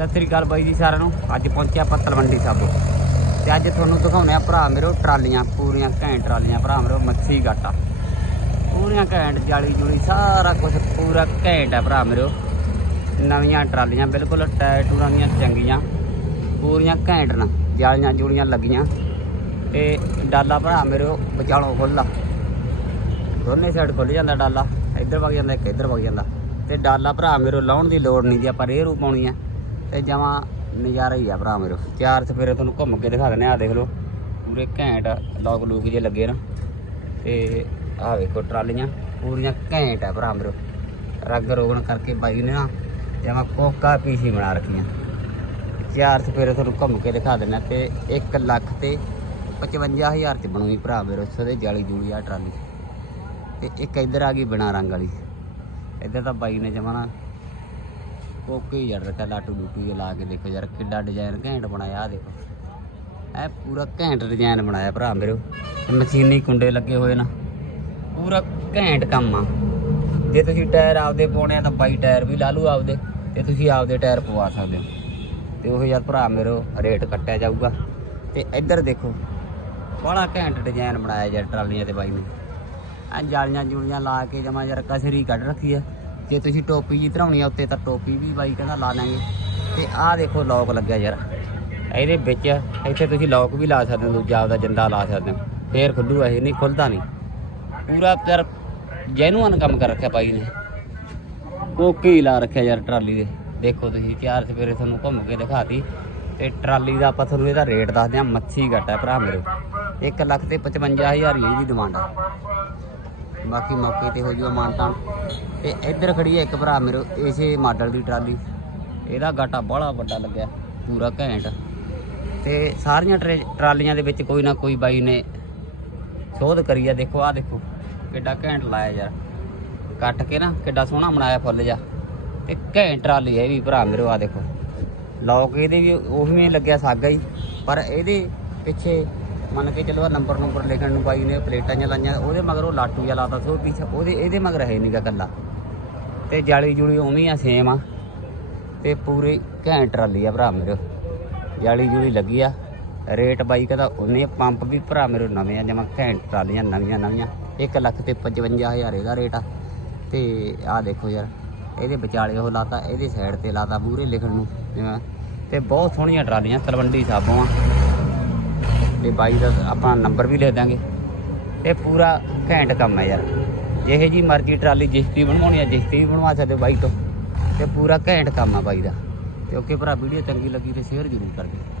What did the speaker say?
ਸਤਿ ਸ੍ਰੀ ਅਕਾਲ ਬਾਈ ਜੀ ਸਾਰਿਆਂ ਨੂੰ। ਅੱਜ ਪਹੁੰਚਿਆ ਆਪਾਂ ਤਲਵੰਡੀ ਸਾਬੋ। ਤੇ ਅੱਜ ਤੁਹਾਨੂੰ ਦਿਖਾਉਣੇ ਆ ਭਰਾ ਮੇਰੇ ਟਰਾਲੀਆਂ, ਪੂਰੀਆਂ ਘੈਂਟ ਟਰਾਲੀਆਂ, ਭਰਾ ਮੇਰੇ ਮੱਛੀ ਗਾਟਾ ਪੂਰੀਆਂ ਘੈਂਟ, ਜਾਲੀ ਜੁਲੀ, ਸਾਰਾ ਕੁਝ ਪੂਰਾ ਘੈਂਟ ਹੈ ਭਰਾ ਮੇਰੇ ਨਵੀਆਂ ਟਰਾਲੀਆਂ, ਬਿਲਕੁਲ ਟਾਇਰ ਟੂਰਾਂ ਦੀਆਂ ਚੰਗੀਆਂ। ਪੂਰੀਆਂ ਘੈਂਟ ਨਾ, ਜਾਲੀਆਂ ਜੁਲੀਆਂ ਲੱਗੀਆਂ। ਤੇ ਡਾਲਾ ਭਰਾ ਮੇਰੇ ਉਹ ਵਿਚਾਲੋਂ ਖੁੱਲਾ ਦੋਨੇ ਸਾਈਡ ਖੁੱਲ ਜਾਂਦਾ ਡਾਲਾ। ਇੱਧਰ ਵਗ ਜਾਂਦਾ, ਇੱਕ ਇੱਧਰ ਵਗ ਜਾਂਦਾ। ਤੇ ਡਾਲਾ ਭਰਾ ਮੇਰੇ ਲਾਉਣ ਦੀ ਲੋੜ ਨਹੀਂ ਦੀ ਆਪਾਂ ਰੇ ਰੂ ਪਾਉਣੀ ਆ। ਤੇ ਜਮਾ ਨਜ਼ਾਰਾ ਹੀ ਆ ਭਰਾ ਮੇਰੇ। ਚਾਰ ਸਫੇਰੇ ਤੁਹਾਨੂੰ ਘੁੰਮ ਕੇ ਦਿਖਾ ਦਿੰਦੇ ਆ ਦੇਖ ਲਓ। ਪੂਰੇ ਘੈਂਟ ਲੋਕ ਲੂਕ ਜੇ ਲੱਗੇ ਨਾ। ਤੇ ਆਹ ਵੇਖੋ ਟਰਾਲੀਆਂ, ਪੂਰੀਆਂ ਘੈਂਟ ਆ ਭਰਾ ਮੇਰੇ। ਰੰਗ ਰੋਗਣ ਕਰਕੇ ਬਾਈ ਨੇ ਨਾ ਜਮਾ ਕੋਕਾ ਪੀਸੀ ਬਣਾ ਰੱਖੀਆਂ। ਚਾਰ ਸਫੇਰੇ ਤੁਹਾਨੂੰ ਘੁੰਮ ਕੇ ਦਿਖਾ ਦਿੰਦੇ ਆ ਤੇ 1 ਲੱਖ ਤੇ 55000 ਚ ਬਣੂਈ ਭਰਾ ਮੇਰੇ ਸਦੇ ਜਾਲੀ ਜੂਲੀ ਆ ਟਰਾਲੀ। ਤੇ ਇੱਕ ਇੱਧਰ ਆ ਗਈ ਬਿਨਾ ਰੰਗ ਵਾਲੀ। ਇੱਧਰ ਤਾਂ ਬਾਈ ਨੇ ਜਮਾ ਨਾ ਹੀ ਜੜ ਰੱਖਿਆ ਲਾਟੂ ਲੂਟੂ ਜਿਹਾ ਲਾ ਕੇ ਦੇਖੋ ਯਾਰ ਕਿੱਡਾ ਡਿਜ਼ਾਈਨ ਘੈਂਟ ਬਣਾਇਆ ਆ ਦੇਖੋ। ਇਹ ਪੂਰਾ ਘੈਂਟ ਡਿਜ਼ਾਈਨ ਬਣਾਇਆ ਭਰਾ ਮੇਰੇ। ਮਸ਼ੀਨੀ ਕੁੰਡੇ ਲੱਗੇ ਹੋਏ ਨਾ, ਪੂਰਾ ਘੈਂਟ ਕੰਮ ਆ। ਜੇ ਤੁਸੀਂ ਟਾਇਰ ਆਪਦੇ ਪਾਉਣੇ ਆ ਤਾਂ ਬਾਈ ਟਾਇਰ ਵੀ ਲਾ ਲੂ ਆਪਦੇ, ਤੇ ਤੁਸੀਂ ਆਪਦੇ ਟਾਇਰ ਪਵਾ ਸਕਦੇ ਹੋ। ਤੇ ਉਹ ਯਾਰ ਭਰਾ ਮੇਰੇ, ਰੇਟ ਕੱਟਿਆ ਜਾਊਗਾ। ਤੇ ਇੱਧਰ ਦੇਖੋ, ਬੜਾ ਘੈਂਟ ਡਿਜ਼ਾਈਨ ਬਣਾਇਆ ਯਾਰ ਟਰਾਲੀਆਂ ਤੇ ਬਾਈ ਨੇ। ਐ ਜਾਲੀਆਂ ਜੂਲੀਆਂ ਲਾ ਕੇ ਜਮਾ ਯਾਰ ਕਸਰੀ ਕੱਢ ਰੱਖੀ ਐ ਜੇ ਤੁਸੀਂ ਟੋਪੀ ਜੀ ਧਰਾਉਣੀ ਆ ਉੱਤੇ ਤਾਂ ਟੋਪੀ ਵੀ ਬਾਈ ਕਹਿੰਦਾ ਲਾ ਲਾਂਗੇ। ਤੇ ਆਹ ਦੇਖੋ ਲੌਕ ਲੱਗਿਆ ਯਾਰ। ਇਹਦੇ ਵਿੱਚ ਇੱਥੇ ਤੁਸੀਂ ਲੌਕ ਵੀ ਲਾ ਸਕਦੇ ਹੋ, ਦੂਜਾ ਆਪਦਾ ਜਿੰਦਾ ਲਾ ਸਕਦੇ ਹੋ। ਫੇਰ ਖੁੱਲੂ, ਇਹ ਨਹੀਂ ਖੁੱਲਦਾ ਨਹੀਂ। ਪੂਰਾ ਕਰ ਜੈਨੂਅਨ ਕੰਮ ਕਰ ਰੱਖਿਆ ਬਾਈ ਨੇ। ਕੋਕੇ ਲਾ ਰੱਖਿਆ ਯਾਰ ਟਰਾਲੀ ਦੇ। ਦੇਖੋ ਤੁਸੀਂ ਚਾਰ ਸਵੇਰੇ ਤੁਹਾਨੂੰ ਘੁੰਮ ਕੇ ਦਿਖਾਤੀ। ਤੇ ਟਰਾਲੀ ਦਾ ਆਪਾਂ ਤੁਹਾਨੂੰ ਇਹਦਾ ਰੇਟ ਦੱਸਦੇ ਆ ਮੱਛੀ ਘਟਾ ਭਰਾ ਮੇਰੇ। 1 ਲੱਖ ਤੇ 55000 ਹੀ ਇਹਦੀ ਡਿਮਾਂਡ ਆ ਬਾਕੀ ਮੌਕੇ ਤੇ ਹੋ ਜੂਗਾ ਮਾਨਤਾਨ। ਤੇ ਇੱਧਰ ਖੜੀ ਹੈ ਇੱਕ ਭਰਾ ਮੇਰੇ ਇਸੇ ਮਾਡਲ ਦੀ ਟਰਾਲੀ। ਇਹਦਾ ਗਾਟਾ ਬੜਾ ਵੱਡਾ ਲੱਗਿਆ, ਪੂਰਾ ਘੈਂਟ। ਤੇ ਸਾਰੀਆਂ ਟਰੇ- ਟਰਾਲੀਆਂ ਦੇ ਵਿੱਚ ਕੋਈ ਨਾ ਕੋਈ ਬਾਈ ਨੇ ਸੋਧ ਕਰੀ ਆ, ਦੇਖੋ ਆ ਦੇਖੋ, ਕਿੱਡਾ ਘੈਂਟ ਲਾਇਆ ਯਾਰ। ਕੱਟ ਕੇ ਨਾ ਕਿੱਡਾ ਸੋਹਣਾ ਬਣਾਇਆ ਫੁੱਲ ਜਾ ਤੇ ਘੈਂਟ ਟਰਾਲੀ ਹੈ ਵੀ ਭਰਾ ਮੇਰੇ ਆ ਦੇਖੋ। ਲੋਕ ਇਹਦੇ ਵੀ ਉਹਵੇਂ ਲੱਗਿਆ ਸਾਗਾ ਹੀ, ਪਰ ਇਹਦੇ ਪਿੱਛੇ ਮੰਨ ਕੇ ਚਲੋ ਨੰਬਰ ਨੰਬਰ ਲਿਖਣ ਨੂੰ ਬਾਈ ਨੇ ਪਲੇਟਾਂ ਜਿਹਾ ਲਾਈਆਂ, ਉਹਦੇ ਮਗਰ ਉਹ ਲਾਟੂ ਜਿਹਾ ਲਾਤਾ ਸੋ ਪਿੱਛੇ, ਉਹਦੇ, ਇਹਦੇ ਮਗਰ ਹੈ ਨਹੀਂਗਾ ਕੱਲਾ ਤੇ ਜਾਲੀ ਜੁਲੀ ਉਵੇਂ ਆ ਸੇਮ ਆ। ਤੇ ਪੂਰੀ ਘੈਂਟ ਟਰਾਲੀ ਆ ਭਰਾ ਮੇਰੇ। ਜਾਲੀ ਜੁਲੀ ਲੱਗੀ ਆ। ਰੇਟ ਬਾਈ ਕਹਿੰਦਾ ਉਹਨੇ ਪੰਪ ਵੀ ਭਰਾ ਮੇਰੇ ਨਵੇਂ ਆ, ਜਮਾ ਘੈਂਟ ਟਰਾਲੀਆਂ ਨਵੀਆਂ ਨਵੀਆਂ। 1 ਲੱਖ ਤੇ 55000 ਇਹਦਾ ਰੇਟ ਆ। ਤੇ ਆਹ ਦੇਖੋ ਯਾਰ, ਇਹਦੇ ਵਿਚਾਲੇ ਉਹ ਲਾਤਾ, ਇਹਦੇ ਸਾਈਡ ਤੇ ਲਾਤਾ ਪੂਰੇ ਲਿਖਣ ਨੂੰ, ਜਿਵੇਂ। ਤੇ ਬਹੁਤ ਸੋਹਣੀਆਂ ਟਰਾਲੀਆਂ, ਤਲਵੰਡੀ ਸਾਬੋਂ ਆ। ਤੇ ਬਾਈ ਦਾ ਆਪਾਂ ਨੰਬਰ ਵੀ ਲੈ ਦਾਂਗੇ। ਤੇ ਪੂਰਾ ਘੈਂਟ ਕੰਮ ਹੈ ਯਾਰ। ਜਿਹੇ ਜੀ ਮਰਜ਼ੀ ਟਰਾਲੀ ਜਿਸਤੀ ਬਣਵਾਉਣੀ ਆ, ਜਿਸਤੀ ਵੀ ਬਣਵਾ ਸਕਦੇ ਹੋ ਬਾਈ ਤੋਂ। ਤੇ ਪੂਰਾ ਘੈਂਟ ਕੰਮ ਆ ਬਾਈ ਦਾ। ਤੇ ਓਕੇ ਭਰਾ ਵੀਡੀਓ ਚੰਗੀ ਲੱਗੀ ਤੇ ਸ਼ੇਅਰ ਜ਼ਰੂਰ ਕਰ ਦਿਓ।